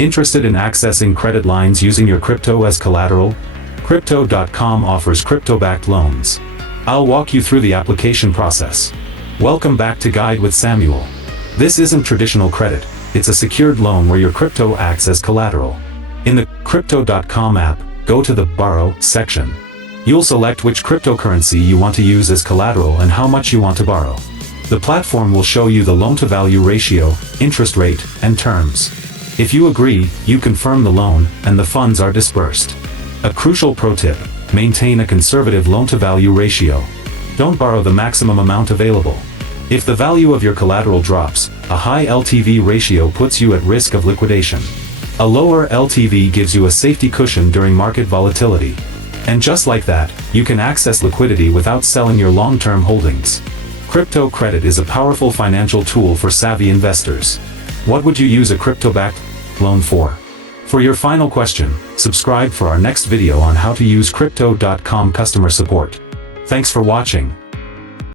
Interested in accessing credit lines using your crypto as collateral? Crypto.com offers crypto-backed loans. I'll walk you through the application process. Welcome back to Guide with Samuel. This isn't traditional credit, it's a secured loan where your crypto acts as collateral. In the Crypto.com app, go to the Borrow section. You'll select which cryptocurrency you want to use as collateral and how much you want to borrow. The platform will show you the loan-to-value ratio, interest rate, and terms. If you agree, you confirm the loan, and the funds are disbursed. A crucial pro tip: maintain a conservative loan-to-value ratio. Don't borrow the maximum amount available. If the value of your collateral drops, a high LTV ratio puts you at risk of liquidation. A lower LTV gives you a safety cushion during market volatility. And just like that, you can access liquidity without selling your long-term holdings. Crypto credit is a powerful financial tool for savvy investors. What would you use a crypto-backed loan for? For your final question, subscribe for our next video on how to use Crypto.com customer support. Thanks for watching.